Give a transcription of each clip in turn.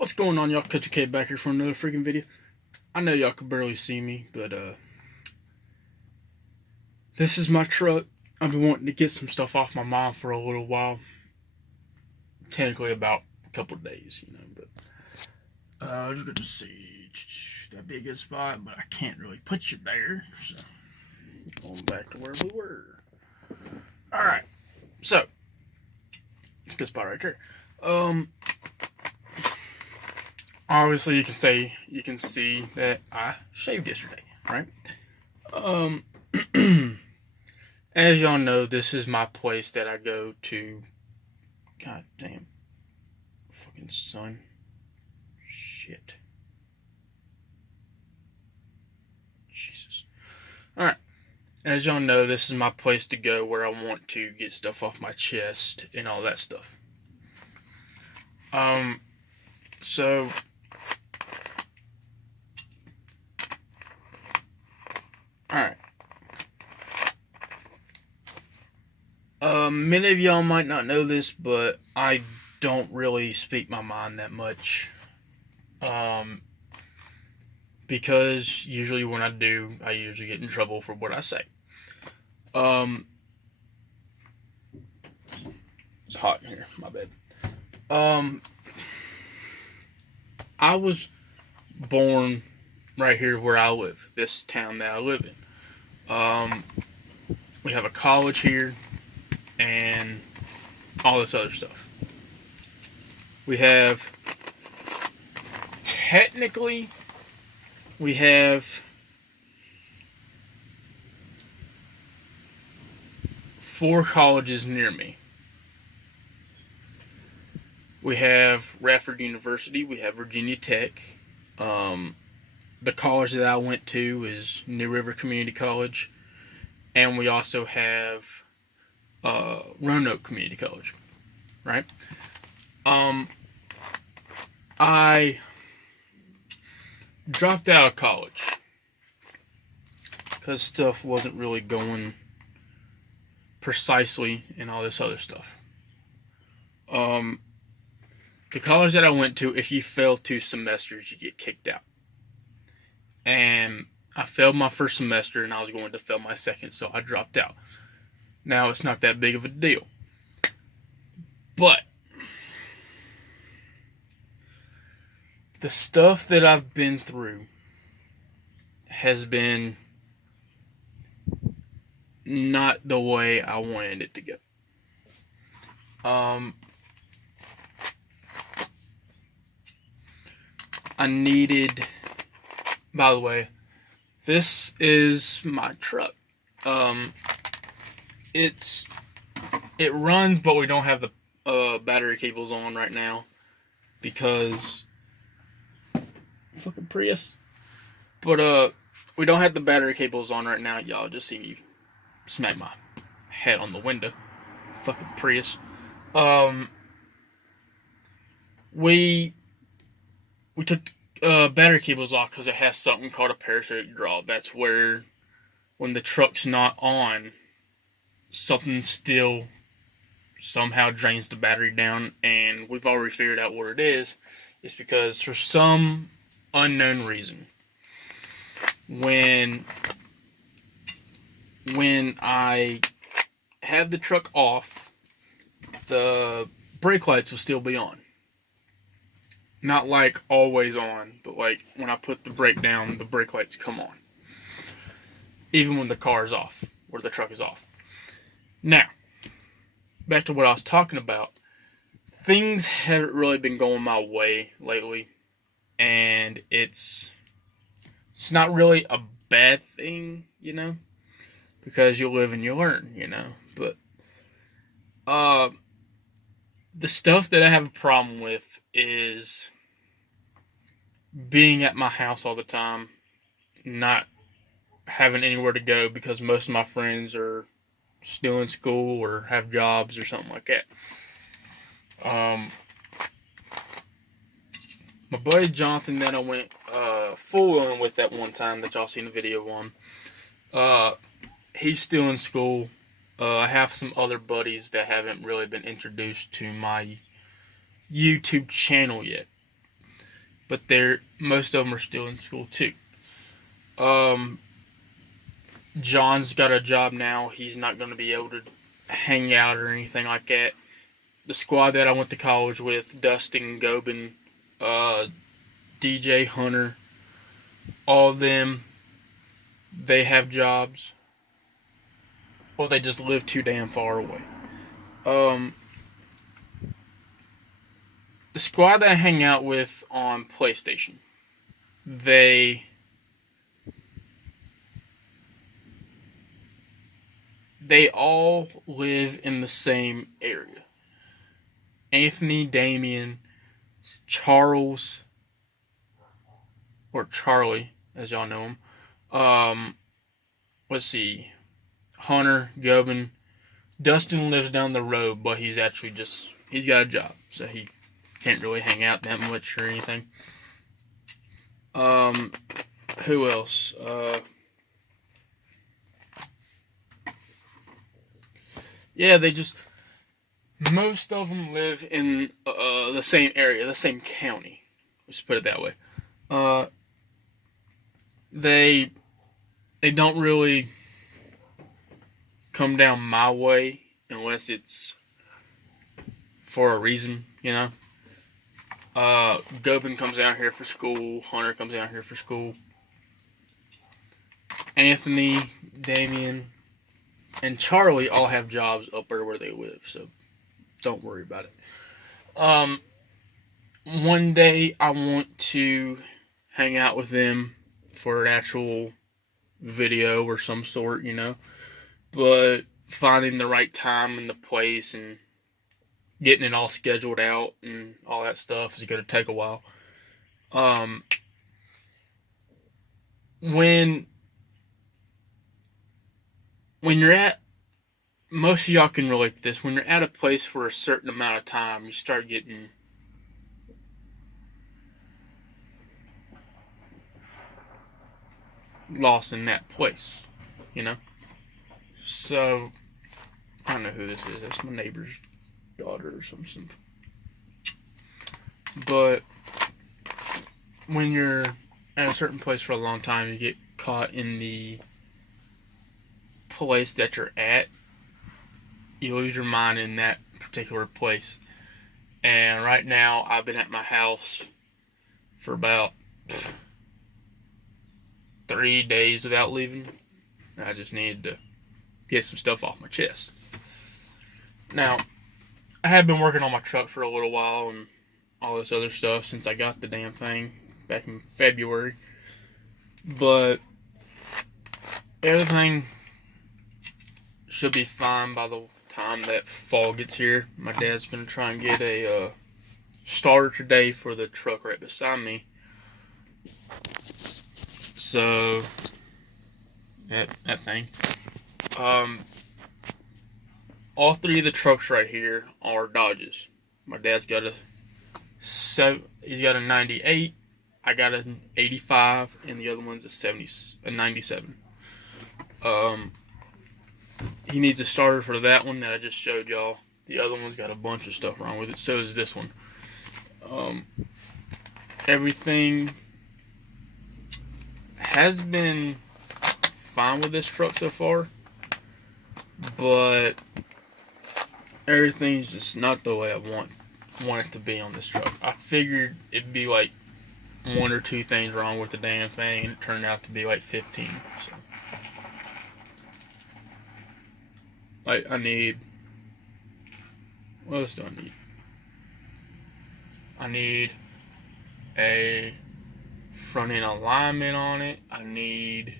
What's going on, y'all? Country K back here for another freaking video. I know y'all can barely see me, but this is my truck. I've been wanting to get some stuff off my mom for a little while. Technically about a couple of days, but you're gonna see that'd be a good spot, but I can't really put you there. So going back to where we were. Alright, so it's a good spot right there. Obviously you can see that I shaved yesterday, right? As y'all know, this is my place that I go to. God damn. Fucking sun. Shit. Jesus. Alright. As y'all know, this is my place to go where I want to get stuff off my chest and all that stuff. So alright. Many of y'all might not know this, but I don't really speak my mind that much. Because usually when I do, I usually get in trouble for what I say. It's hot in here, my bad. I was born right here where I live, this town that I live in. We have a college here and all this other stuff. Technically, we have 4 colleges near me. We have Radford University, we have Virginia Tech. The college that I went to is New River Community College. And we also have Roanoke Community College, right? I dropped out of college because stuff wasn't really going precisely and all this other stuff. The college that I went to, if you fail 2 semesters, you get kicked out. And I failed my first semester and I was going to fail my second, so I dropped out. Now, it's not that big of a deal. But the stuff that I've been through has been not the way I wanted it to go. I needed, by the way, this is my truck. It runs, but we don't have the battery cables on right now because fucking Prius. But we don't have the battery cables on right now. Y'all just see me smack my head on the window. Fucking Prius. We took battery cables off because it has something called a parasitic draw. That's where when the truck's not on, something still somehow drains the battery down, and we've already figured out what it is. It's because for some unknown reason, when I have the truck off, the brake lights will still be on. Not like always on, but like when I put the brake down, the brake lights come on. Even when the car is off, or the truck is off. Now, back to what I was talking about. Things haven't really been going my way lately. And it's not really a bad thing, because you live and you learn, But the stuff that I have a problem with is being at my house all the time, not having anywhere to go because most of my friends are still in school or have jobs or something like that. My buddy Jonathan that I went full on with that one time that y'all seen the video on, he's still in school. I have some other buddies that haven't really been introduced to my YouTube channel yet. but most of them are still in school too. Um, John's got a job now. He's not going to be able to hang out or anything like that. The squad that I went to college with, Dustin, Gobin, DJ, Hunter, all of them, they have jobs. Or they just live too damn far away. The squad that I hang out with on PlayStation, they all live in the same area. Anthony, Damien, Charles, or Charlie, as y'all know him. Let's see, Hunter, Gobin. Dustin lives down the road, but he's got a job, so he can't really hang out that much or anything. Who else? Yeah, most of them live in the same area, the same county. Let's put it that way. They don't really come down my way unless it's for a reason, you know. Gobin comes down here for school. Hunter comes down here for school. Anthony, Damien, and Charlie all have jobs up there where they live, so don't worry about it. One day I want to hang out with them for an actual video or some sort, you know. But finding the right time and the place and getting it all scheduled out and all that stuff is going to take a while. When you're at, most of y'all can relate to this, when you're at a place for a certain amount of time, you start getting lost in that place, you know? So, I don't know who this is. That's my neighbor's daughter or something. But when you're at a certain place for a long time, you get caught in the place that you're at. You lose your mind in that particular place. And right now, I've been at my house for about 3 days without leaving. I just needed to get some stuff off my chest. Now, I have been working on my truck for a little while and all this other stuff since I got the damn thing back in February. But everything should be fine by the time that fall gets here. My dad's going to try and get a starter today for the truck right beside me. So, that thing. All three of the trucks right here are Dodges. My dad's got he's got a 98, I got an 85, and the other one's a 97. He needs a starter for that one that I just showed y'all. The other one's got a bunch of stuff wrong with it. So is this one. Everything has been fine with this truck so far, but everything's just not the way I want it to be on this truck. I figured it'd be like 1 or 2 things wrong with the damn thing, and it turned out to be like 15. So, I need. What else do I need? I need a front end alignment on it. I need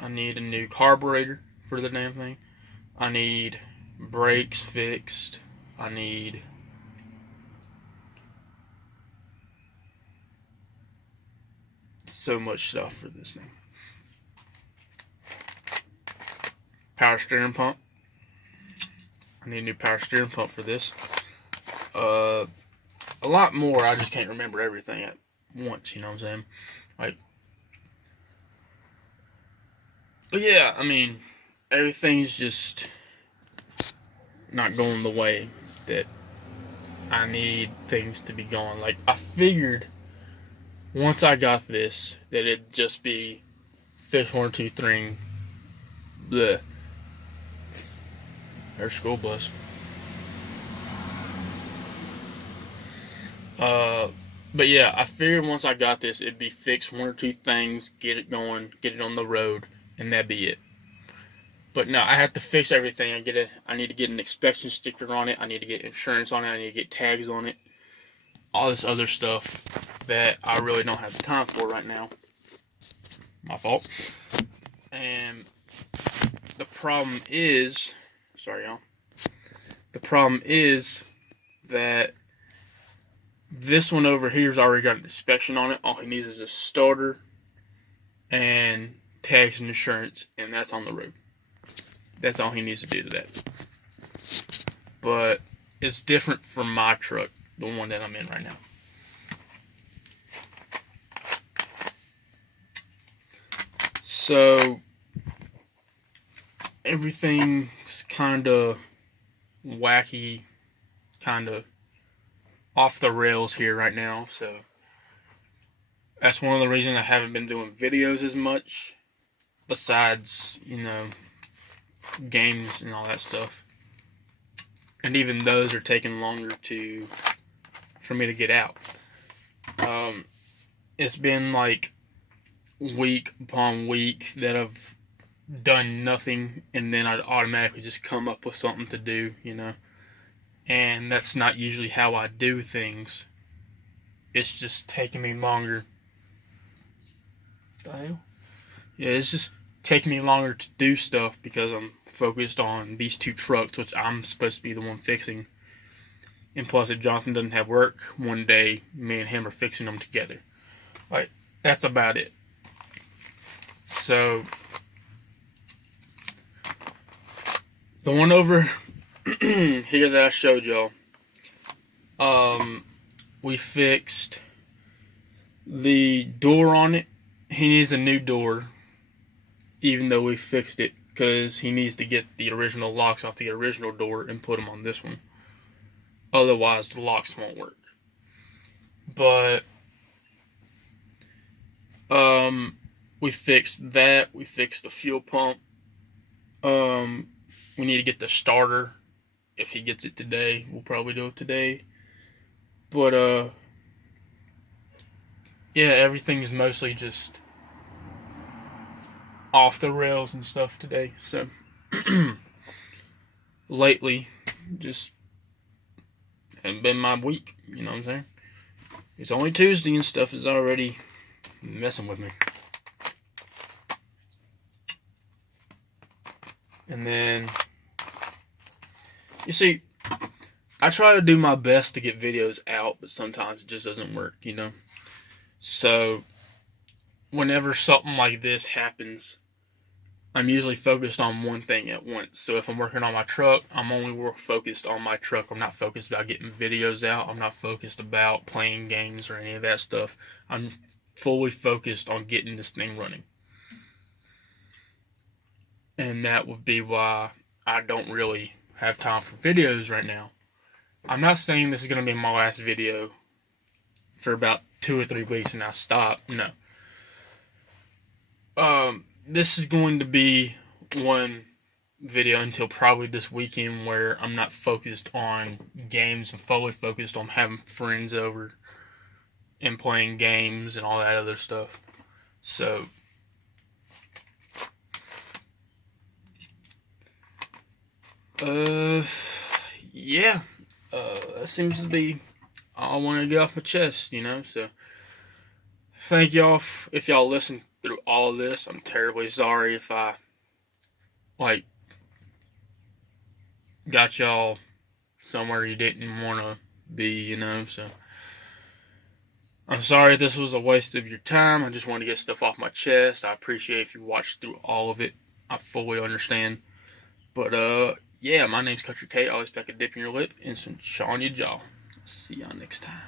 I need a new carburetor for the damn thing. I need brakes fixed. I need so much stuff for this thing. Power steering pump. I need a new power steering pump for this. A lot more. I just can't remember everything at once, you know what I'm saying? But yeah, I mean, everything's just not going the way that I need things to be going. Like, I figured once I got this that it'd just be fix 1, 2, 3. Bleh. There's school bus. But yeah, I figured once I got this, it'd be fix 1 or 2 things, get it going, get it on the road, and that'd be it. But no, I have to fix everything. I need to get an inspection sticker on it. I need to get insurance on it. I need to get tags on it. All this other stuff that I really don't have the time for right now. My fault. And the problem is, sorry y'all. The problem is that this one over here's already got an inspection on it. All he needs is a starter and tags and insurance, and that's on the road. That's all he needs to do to that. But it's different from my truck, the one that I'm in right now. So everything's kind of wacky, kind of off the rails here right now. So that's one of the reasons I haven't been doing videos as much, besides, games and all that stuff. And even those are taking longer for me to get out. It's been like week upon week that I've done nothing, and then I'd automatically just come up with something to do, and that's not usually how I do things. It's just taking me longer. What the hell? Yeah, it's just taking me longer to do stuff because I'm focused on these 2 trucks, which I'm supposed to be the one fixing. And plus, if Jonathan doesn't have work one day, me and him are fixing them together. Like, that's about it. So the one over here that I showed y'all, we fixed the door on it. He needs a new door, even though we fixed it, because he needs to get the original locks off the original door and put them on this one. Otherwise, the locks won't work. But we fixed that. We fixed the fuel pump. We need to get the starter. If he gets it today, we'll probably do it today. But yeah, everything's mostly just off the rails and stuff today. So lately, just hasn't been my week. You know what I'm saying? It's only Tuesday and stuff is already messing with me. And then, you see, I try to do my best to get videos out, but sometimes it just doesn't work, So, whenever something like this happens, I'm usually focused on one thing at once. So if I'm working on my truck, I'm only focused on my truck. I'm not focused about getting videos out. I'm not focused about playing games or any of that stuff. I'm fully focused on getting this thing running. And that would be why I don't really have time for videos right now. I'm not saying this is going to be my last video for about 2 or 3 weeks and I stop. No. This is going to be one video until probably this weekend where I'm not focused on games and fully focused on having friends over and playing games and all that other stuff. So yeah, that seems to be all I want to get off my chest, so thank y'all if y'all listen through all of this. I'm terribly sorry if I got y'all somewhere you didn't want to be, so I'm sorry if this was a waste of your time. I just want to get stuff off my chest. I appreciate if you watched through all of it. I fully understand. But yeah, my name's Country K. Always pack a dip in your lip and some chaw on your jaw. See y'all next time.